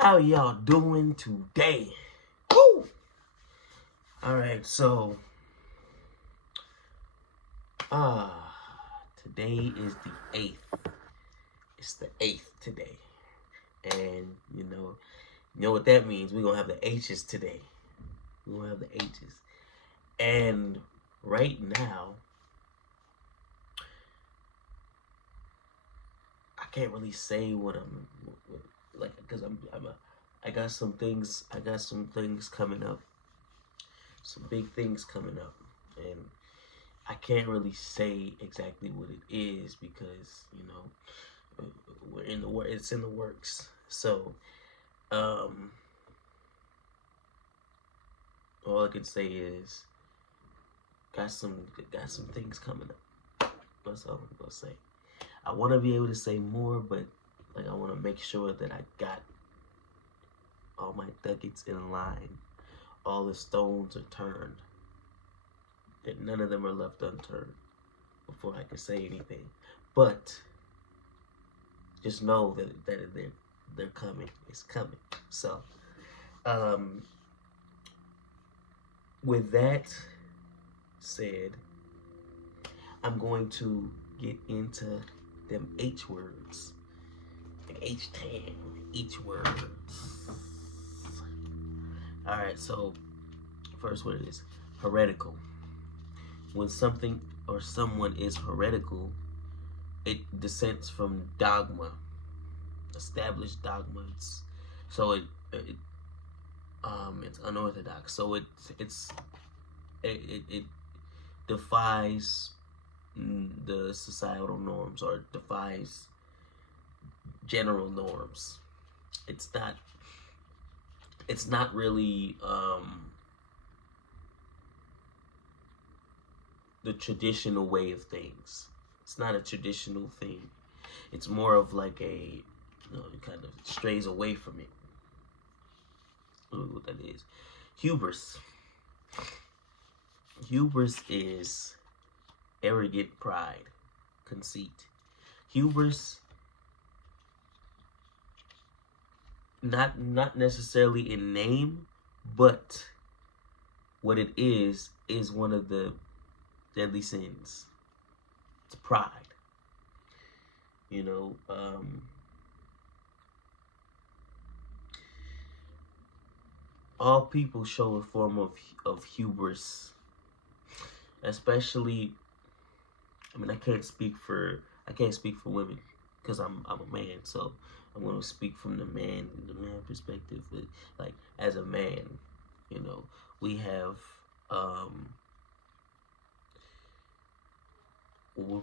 How y'all doing today? Woo! Alright, so today is the 8th. It's the 8th today. And you know what that means. We're gonna have the H's today. We're gonna have the H's. And right now, I can't really say what I'm like, because I got some things coming up, some big things coming up, and I can't really say exactly what it is because we're in the work. It's in the works. So all I can say is got some things coming up. That's all I'm gonna say. I want to be able to say more, but I want to make sure that I got all my ducats in line. All the stones are turned. That none of them are left unturned before I can say anything. But just know that they're coming. It's coming. So, with that said, I'm going to get into them H words. Like H10, H words. Alright, so first word is heretical. When something or someone is heretical, it dissents from dogma, established dogma. So it's unorthodox. So it defies the societal norms, or defies general norms. It's not really the traditional way of things. It's not a traditional thing. It's more of like it kind of strays away from it. I don't know what that is. Hubris. Hubris is arrogant pride, conceit. Hubris, not necessarily in name, but what it is one of the deadly sins. It's pride. All people show a form of hubris, especially. I mean, I can't speak for women because I'm a man, so I'm gonna speak from the man perspective. But like, as a man, we have when we're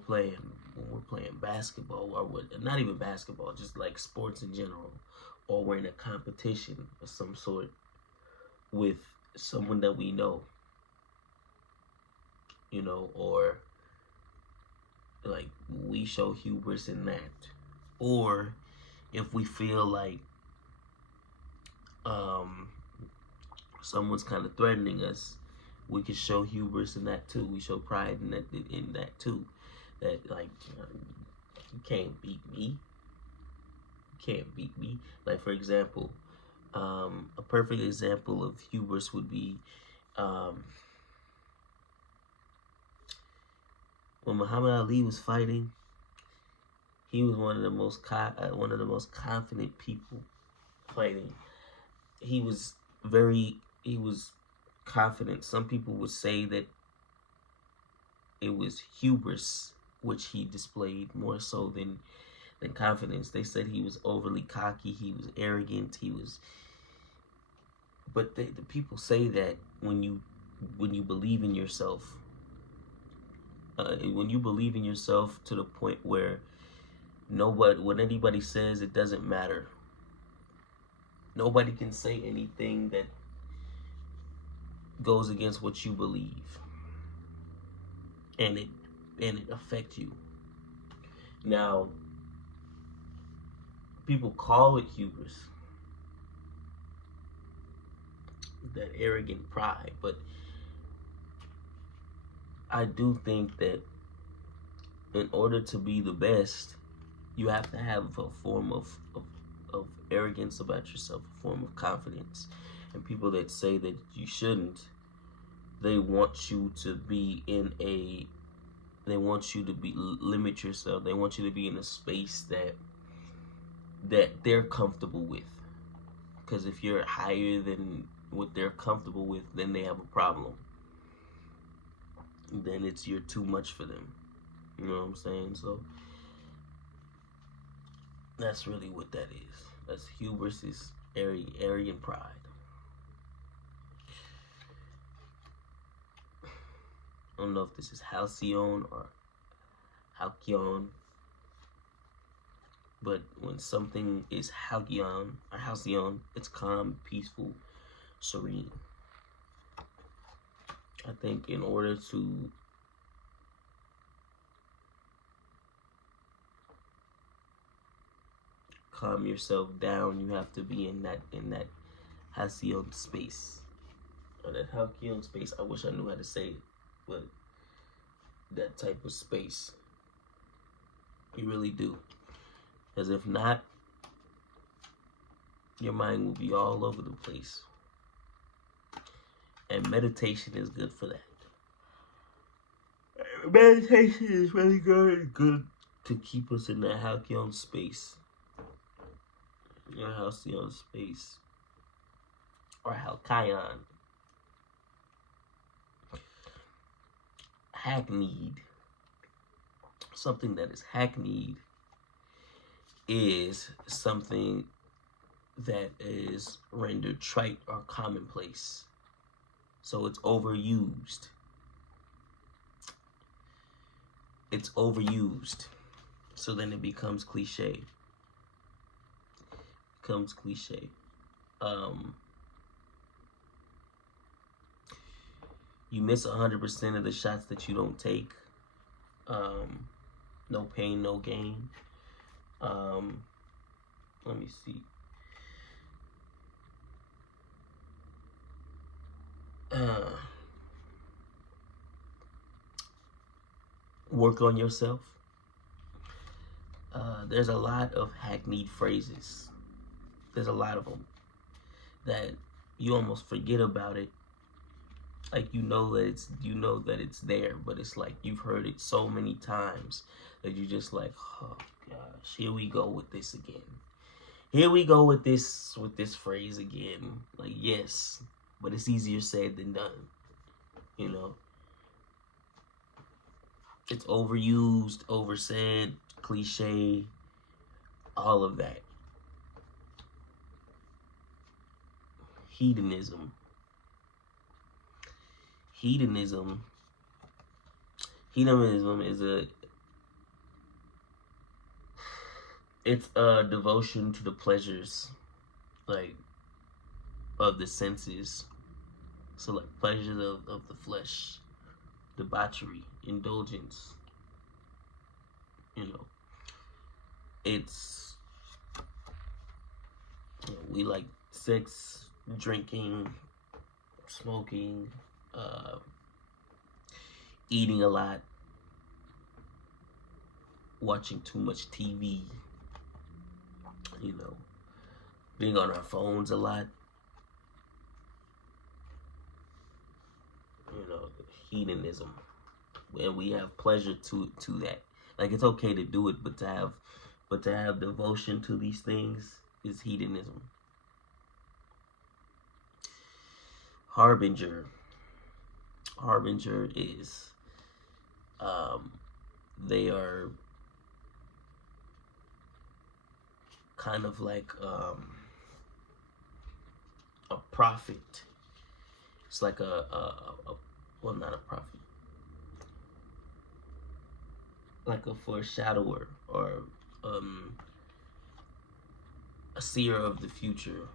playing basketball, or not even basketball, just like sports in general, or we're in a competition of some sort with someone that we know, or like we show hubris in that. Or if we feel like someone's kind of threatening us, we can show hubris in that too. We show pride in that too. That like, you can't beat me. You can't beat me. Like, for example, a perfect example of hubris would be when Muhammad Ali was fighting. He was one of the most confident people fighting. He was confident. Some people would say that it was hubris which he displayed more so than confidence. They said he was overly cocky, he was arrogant, but the people say that when you believe in yourself, when you believe in yourself to the point where what anybody says, it doesn't matter. Nobody can say anything that goes against what you believe, and it affects you. Now, people call it hubris, that arrogant pride, but I do think that in order to be the best, you have to have a form of of arrogance about yourself, a form of confidence. And people that say that you shouldn't, they want you to be in a, they want you to be, limit yourself. They want you to be in a space that they're comfortable with. Because if you're higher than what they're comfortable with, then they have a problem. Then you're too much for them. You know what I'm saying? So that's really what that is. That's hubris, is arrogant pride. I don't know if this is halcyon or halcyon, but when something is halcyon or halcyon, it's calm, peaceful, serene. I think in order to calm yourself down, you have to be in that halcyon space, or that halcyon space. I wish I knew how to say it, but that type of space, you really do. Because if not, your mind will be all over the place. And meditation is good for that. Meditation is really good to keep us in that halcyon space. Your halcyon space. Or halcyon. Hackneyed. Something that is hackneyed is something that is rendered trite or commonplace. So it's overused. It's overused. So then it becomes cliche. You miss 100% of the shots that you don't take. No pain, no gain. Let me see. Work on yourself. There's a lot of hackneyed phrases. There's a lot of them that you almost forget about it. Like you know that it's there, but it's like you've heard it so many times that you're just like, oh gosh, here we go with this again. Here we go with this phrase again. Like, yes, but it's easier said than done. You know, it's overused, oversaid, cliche, all of that. Hedonism is it's a devotion to the pleasures, like, of the senses. So like pleasures of the flesh, debauchery, indulgence. You know, it's, you know, we like sex, drinking, smoking, eating a lot, watching too much TV, you know, being on our phones a lot, you know, hedonism. And we have pleasure to that. Like, it's okay to do it, but to have devotion to these things is hedonism. Harbinger is, they are kind of like a prophet. It's like well, not a prophet, like a foreshadower, or a seer of the future,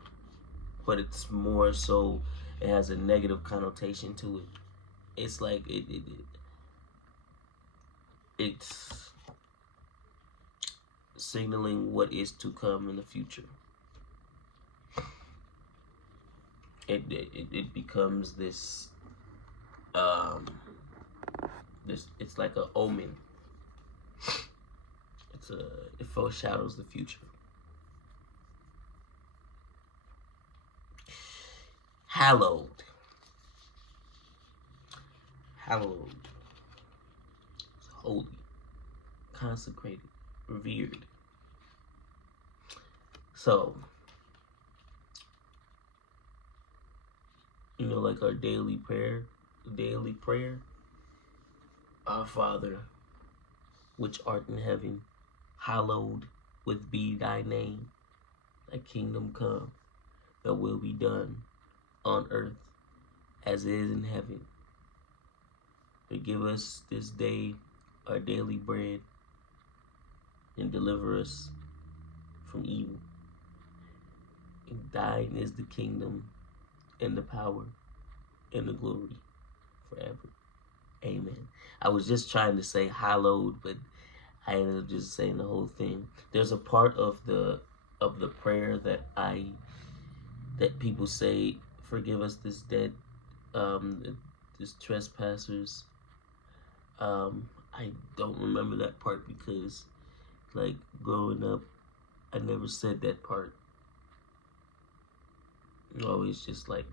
but it's more so, it has a negative connotation to it. It's like it's signaling what is to come in the future. It becomes this it's like an omen. It foreshadows the future. hallowed. Hallowed. It's holy, consecrated, revered. So, you know, like our daily prayer, Our Father, which art in heaven, hallowed with be thy name. Thy kingdom come, thy will be done on earth as it is in heaven. Forgive us this day our daily bread, and deliver us from evil. And thine is the kingdom, and the power, and the glory forever. Amen. I was just trying to say hallowed, but I ended up just saying the whole thing. There's a part of the prayer that people say, forgive us this debt, this trespassers. I don't remember that part because, like, growing up, I never said that part. Always just like,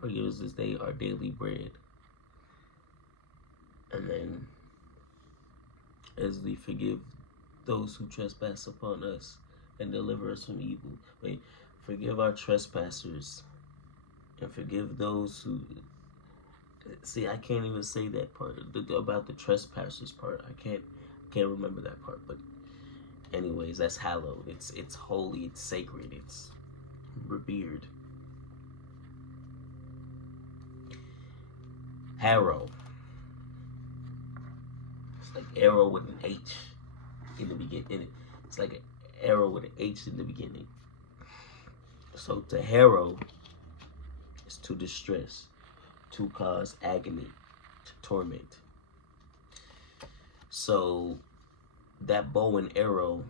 forgive us this day our daily bread. And then, as we forgive those who trespass upon us and deliver us from evil. Wait, forgive our trespassers and forgive those who... See, I can't even say that part about the trespassers part. I can't remember that part. But anyways, that's hallowed. It's holy. It's sacred. It's revered. Harrow. It's like arrow with an H in the beginning. It's like an arrow with an H in the beginning. So to harrow is to distress, to cause agony, to torment. So that bow and arrow,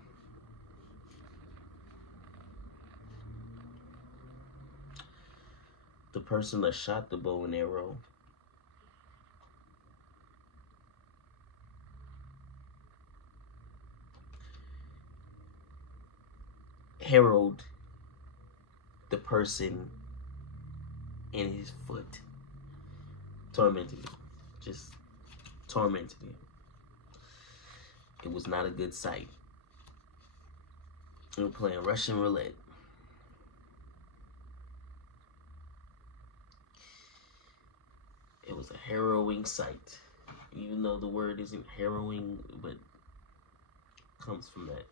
the person that shot the bow and arrow, harrowed the person in his foot, tormented him, just tormented him. It was not a good sight. We were playing Russian roulette. It was a harrowing sight, even though the word isn't harrowing, but it comes from that.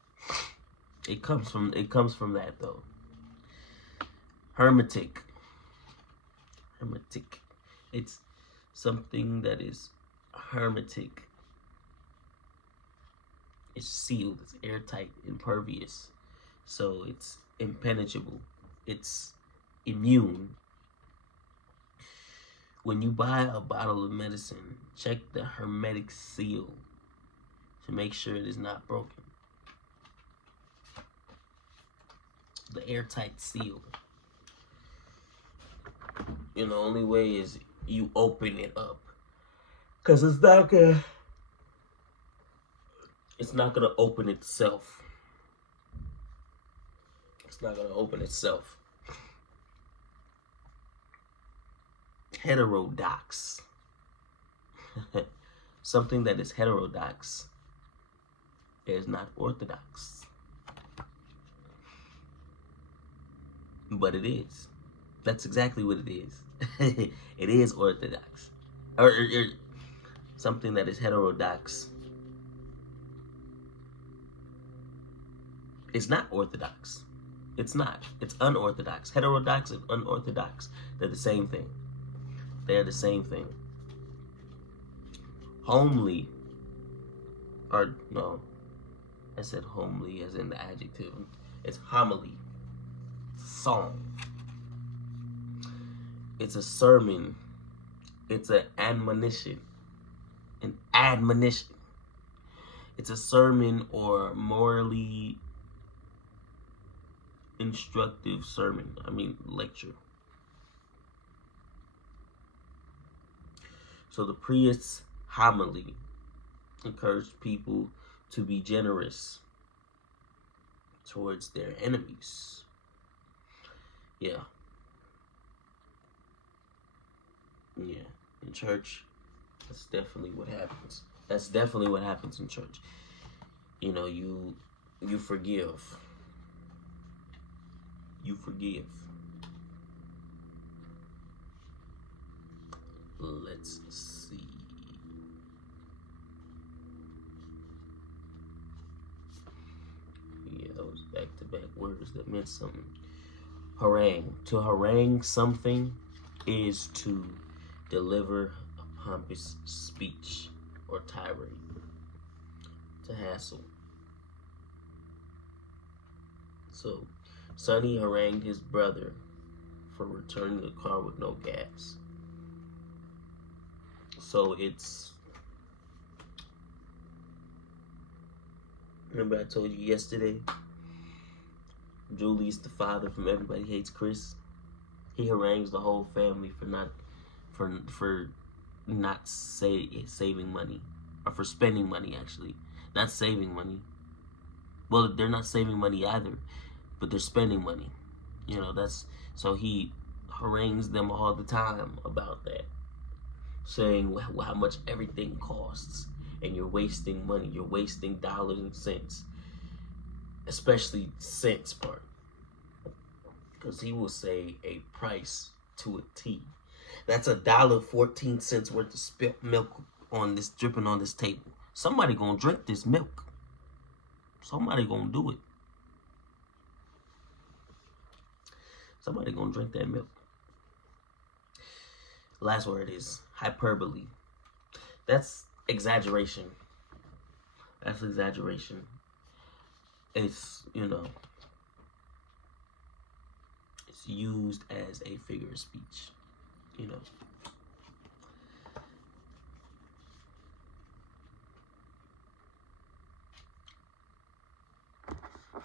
It comes from that though. Hermetic. It's something that is hermetic. It's sealed, it's airtight, impervious. So it's impenetrable. It's immune. When you buy a bottle of medicine, check the hermetic seal to make sure it is not broken. The airtight seal. And the only way is you open it up, because it's not gonna open itself. It's not gonna open itself. Heterodox. Something that is heterodox is not orthodox. But it is. That's exactly what it is. It is orthodox. Or something that is heterodox is not orthodox. It's not. It's unorthodox. Heterodox and unorthodox, they're the same thing. They're the same thing. Homely, or no, I said homely as in the adjective. It's homily. It's a song. It's a sermon. It's an admonition. An admonition. It's a sermon or morally instructive sermon. Lecture. So the priest's homily encouraged people to be generous towards their enemies. Yeah. Yeah. In church, that's definitely what happens. That's definitely what happens in church. You know, you forgive. You forgive. Let's see. Yeah, those back-to-back words that meant something. Harangue. To harangue something is to deliver a pompous speech or tirade. To hassle. So, Sonny harangued his brother for returning the car with no gas. So it's, remember I told you yesterday, Julie's the father from Everybody Hates Chris. He harangues the whole family for not saving money, or for spending money actually, not saving money. Well, they're not saving money either, but they're spending money. You know, that's, so he harangues them all the time about that, saying how much everything costs, and you're wasting money, you're wasting dollars and cents, especially cents part, because he will say a price to a T. That's $1.14 worth of spilt milk on this, dripping on this table. Somebody gonna drink this milk. Somebody gonna do it. Somebody gonna drink that milk. Last word is hyperbole. That's exaggeration. That's exaggeration. It's, you know, it's used as a figure of speech, you know.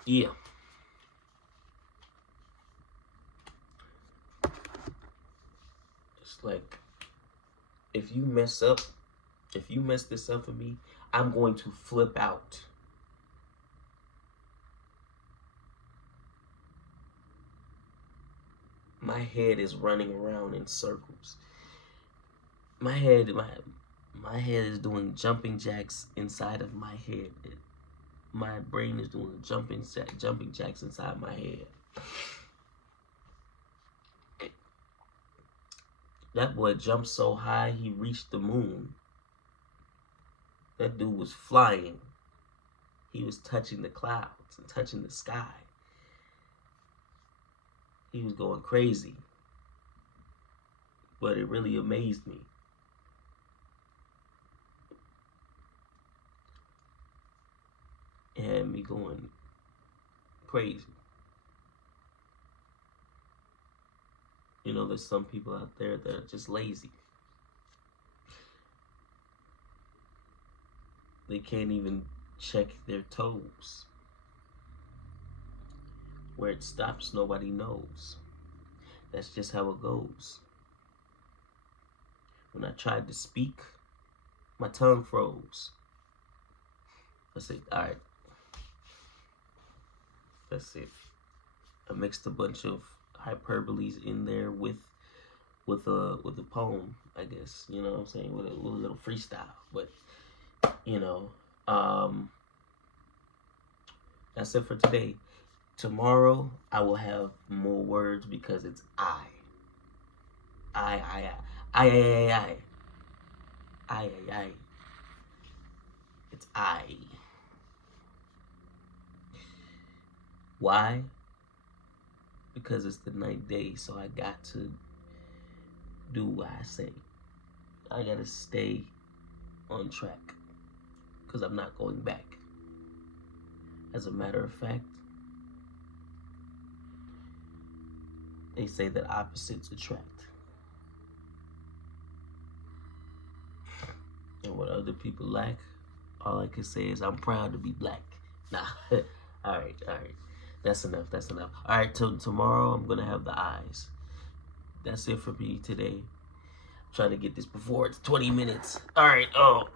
Yeah. It's like, if you mess this up for me, I'm going to flip out. My head is running around in circles. My head is doing jumping jacks inside of my head. My brain is doing jumping jacks inside my head. That boy jumped so high he reached the moon. That dude was flying. He was touching the clouds and touching the sky. He was going crazy. But it really amazed me. It had me going crazy. You know, there's some people out there that are just lazy. They can't even check their toes. Where it stops, nobody knows. That's just how it goes. When I tried to speak, my tongue froze. I said, all right. That's it. I mixed a bunch of hyperboles in there with a poem, I guess. You know what I'm saying? With a little freestyle. But, you know, that's it for today. Tomorrow, I will have more words because it's I. It's I. Why? Because it's the 9th day, so I got to do what I say. I gotta stay on track, because I'm not going back. As a matter of fact, they say that opposites attract. And what other people lack, all I can say is I'm proud to be black. Nah. All right. That's enough. All right, till tomorrow, I'm going to have the eyes. That's it for me today. I'm trying to get this before it's 20 minutes. All right. Oh.